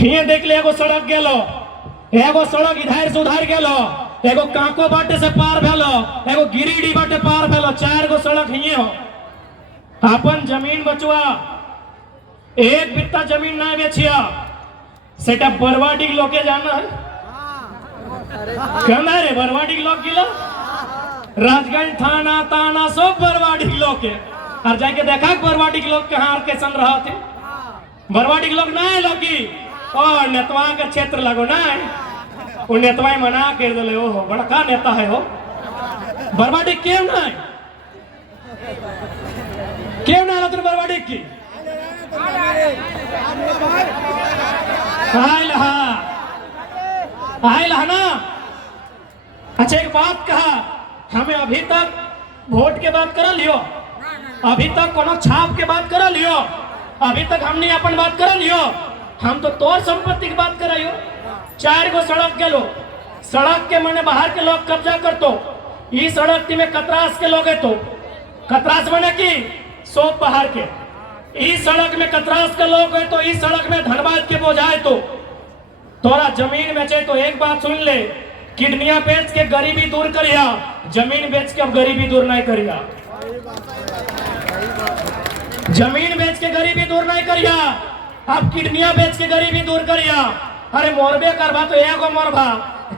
हिये देख ले एगो सड़क गेलो, एगो सड़क इधर से उधर गेलो, एगो काको बाटे से पार भेलो, एगो गिरिडीह बाटे पार भेलो, 4 गो सड़क हिये हो। अपन जमीन बचवा एक बित्ता जमीन ना बेचिया सेटा बरवाडी लोके जाना है कहना रे बरवाडी लोग गिला राजगंज थाना ताना सब बरवाडी लोग के और जाके देखा बरवाडी लोग के हार कैसन रहा थे। बरवाडी लोग ना है लोगी और नेतवा का क्षेत्र लगो ना वो नेतवा मना कर दे हो बड़का नेता है हो बरवाडी क्यों ना है क्यों ना तुम बरवाडी की आयल है ना। अच्छा एक बात कहा हमें अभी तक वोट के बात करा लियो, अभी तक कोनो छाप के बात करा लियो, अभी तक हमने अपन बात करा लियो, हम तो तोर संपत्ति की बात कराइयो। 4 गो सड़क के लो सड़क के मने बाहर के लोग कब्जा कर तो ई सड़क ती में कतरास के लोग है तो कतरास बने की सोप बाहर के इस सड़क में कतरास के लोग है तो इस सड़क में धनबाद के बोझाए तो तोरा जमीन बेचे तो एक बात सुन ले किडनियां बेच के गरीबी दूर करिया, जमीन बेच के अब गरीबी दूर नहीं करिया, जमीन बेच के गरीबी दूर नहीं करिया, अब किडनियां बेच के गरीबी दूर करिया। अरे मोरबे करवा तो एगो मोरबा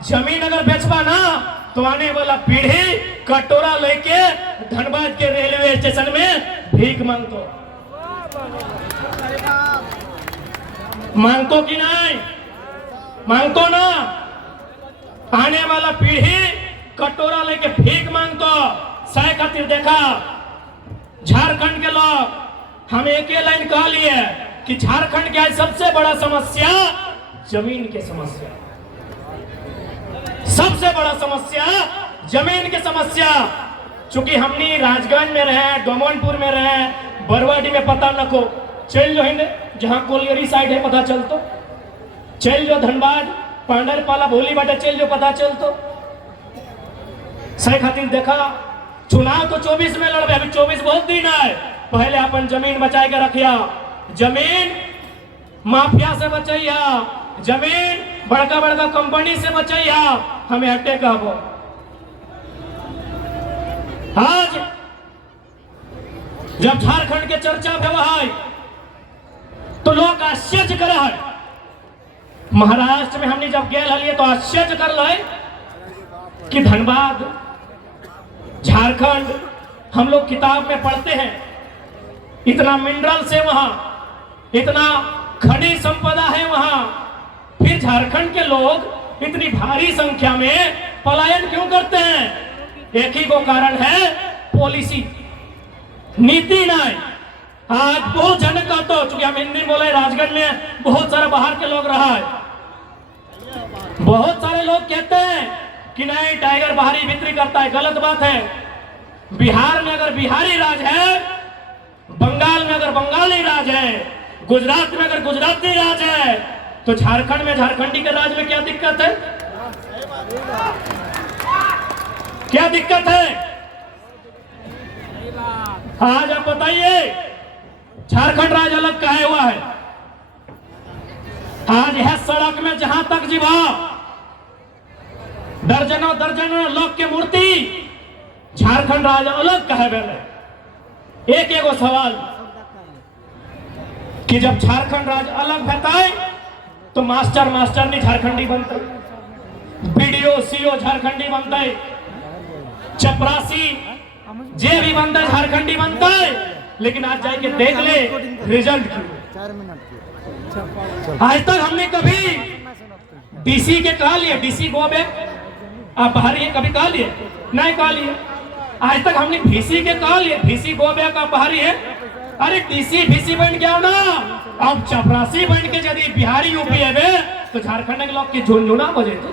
जमीन अगर बेचबा ना तो आने वाला पीढ़ी कटोरा लेके धनबाद के रेलवे स्टेशन में भीख मांगतो कि नहीं मांगतो ना आने वाला पीढ़ी कटोरा लेके भीख मांगतो। सह खातिर देखा झारखंड के लोग हम एक ही लाइन कह लिए कि झारखंड की आज सबसे बड़ा समस्या जमीन की समस्या, सबसे बड़ा समस्या जमीन की समस्या। चूंकि हमने राजगंज में रहे, डोमनपुर में रहे, बरवाडी में पता न को चल जो है जहां कोलियरी साइड है पता चल तो चल जो धनबाद पांडरपाला भोली बाटे चल जो पता चल तो सही खातिर देखा चुनाव तो 24 में लड़बे, अभी 24 बहुत दिन है, पहले अपन जमीन बचा के रखिया, जमीन माफिया से बचैया, जमीन बड़का बड़का कंपनी से बचैया, हमें हटे कहबो। आज जब झारखंड के चर्चा है तो लोग आश्चर्य कर है, महाराष्ट्र में हमने जब गेल हलिए तो आश्चर्य कर रहे कि धनबाद झारखंड हम लोग किताब में पढ़ते हैं इतना मिनरल से वहां इतना खनिज संपदा है वहां, फिर झारखंड के लोग इतनी भारी संख्या में पलायन क्यों करते हैं? एक ही को कारण है पॉलिसी नीति नहीं। आज बहुत जन का तो चूंकि हम हिंदी बोले राजगढ़ में बहुत सारा बाहर के लोग रहा है, बहुत सारे लोग कहते हैं कि नहीं टाइगर बाहरी भीतरी करता है, गलत बात है। बिहार में अगर बिहारी राज है, बंगाल में अगर बंगाली राज है, गुजरात में अगर गुजराती राज है, तो झारखंड में झारखंडी के राज में क्या दिक्कत है? क्या दिक्कत है? आज आप बताइए झारखंड राज अलग काहे हुआ है? आज है सड़क में जहां तक जीवा दर्जनों दर्जनों लोग की मूर्ति, झारखंड राज अलग कहे बेले। एक एगो सवाल कि जब झारखंड राज अलग बताए तो मास्टर मास्टर नहीं झारखंडी बनते, बीडीओ सीओ झारखंडी बनते, चपरासी जे भी बनता है झारखंडी बनता है। लेकिन आज जाके देख ले रिजल्ट आज तक हमने कभी डीसी के कहा लिए, डीसी गोबे आप बाहरी कभी कहा लिए? नहीं कहा लिए। आज तक हमने भीसी के कहा लिए, भीसी गोबे का बाहरी है। अरे डीसी भीसी बन गया ना, अब चपरासी बन के यदि बिहारी यूपी है तो झारखंड के लोग की झुनझुना बजे थे।